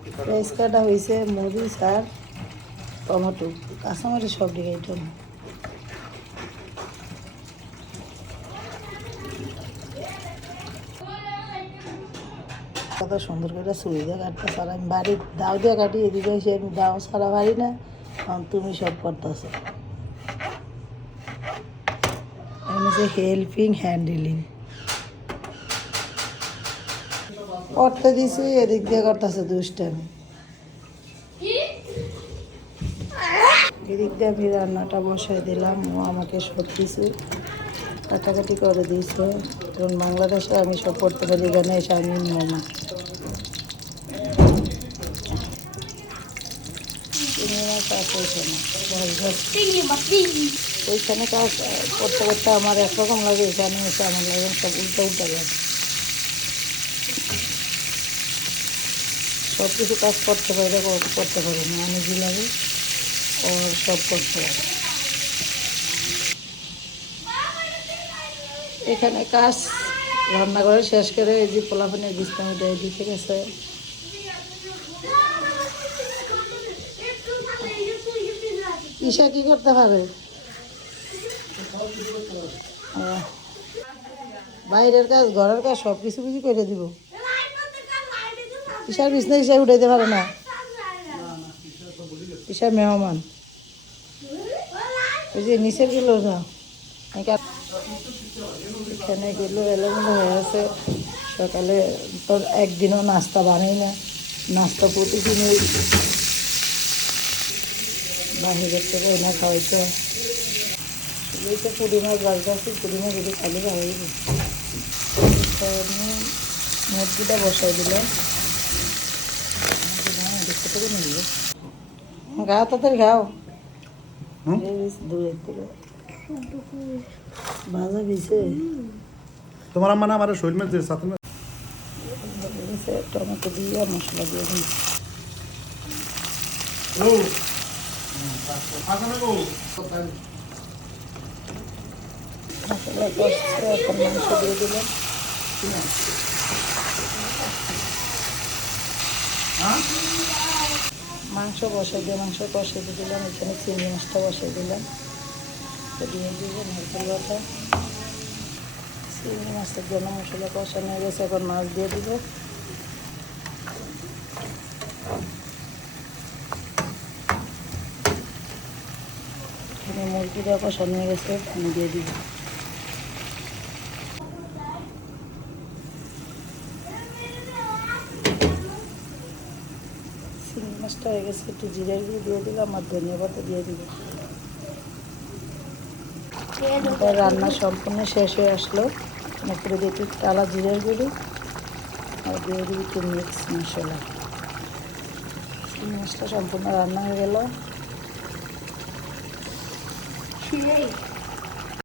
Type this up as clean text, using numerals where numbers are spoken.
rice কাটা হয়েছে মরিচ আর টমেটো কাঁচামরিচ সব দিকে এটা কত সুন্দর করে ছুরি দিয়ে কাটতে ছাড়া আমি বাড়ি দাও দিয়ে কাটি এদিকে এসে আমি দাও ছাড়া পারি না তুমি সব করতেছ আমি যে হেল্পিং হ্যান্ডেলিং করতে দিছি এদিক দিয়ে করতেছে দুষ্টামি এদিক দিয়ে আমি রান্নাটা বসাই দিলাম ও আমাকে সব কিছু কাটাকাটি করে দিয়েছে কারণ বাংলাদেশে আমি সব করতে পারি এখানে এসে আমি মামা ওইখানে কাজ করতে করতে আমার একরকম লাগে এখানে এসে আমার লাগে সব উল্টা উল্টা লাগে সব কিছু কাজ করতে পারে করতে পারে না আমি যে লাগে ওর সব করতে পারে এখানে কাজ রান্না করে শেষ করে এই যে পোলাপানের বিছনা দেয় দিতে গেছে ঈশা কি করতে পারে বাইরের কাজ ঘরের কাজ সব কিছু কিছু করে দিব ঈশার বিছনা ঈশা উঠাইতে পারে না ঈশার মেহমান ওই যে নিচের গুলো না এখানে গেলো এলোমেলো হয়ে আছে সকালে তোর একদিনও নাস্তা বানাই না নাস্তা প্রতিদিনই বাহিরের থেকে না খাওয়াইতে এই তো পুরি মাছ বাজতে পুরি মাছ যদি খালি খাওয়াই মুরগিটা বসাই দিলাম দেখতে থেকে নিল গাও তাদের গাও দূরের থেকে ভাজা দিছে তোমার আম্মা না আমার শৈল মাছ দিয়ে সাথে টমেটো দিয়ে মশলা দিয়ে দিন মশলা কষছে এখন মাংস দিয়ে দিলাম মাংস বসাই দিয়ে মাংস কষাই দিয়ে দিলাম এখানে চিংড়ি মাছটা বসাই দিলাম দিয়ে দিব নারকেল বাটা চিংড়ি মাছের জন্য মশলা কষানো হয়ে গেছে এখন মাছ দিয়ে দিব এখানে মুরগিটা কষানো হয়ে গেছে আমি দিয়ে দিব চিংড়ি মাছটা হয়ে গেছে একটু জিরের গুঁড়ো দিয়ে দিলাম আর ধনিয়া পাতা দিয়ে দিব রান্না সম্পূর্ণ শেষ হয়ে আসলো উপরে দিয়ে একটু টালা জিরের গুঁড়ো আর দিয়ে দিবি একটু মিক্স মশলা মাছটা সম্পূর্ণ রান্না হয়ে গেল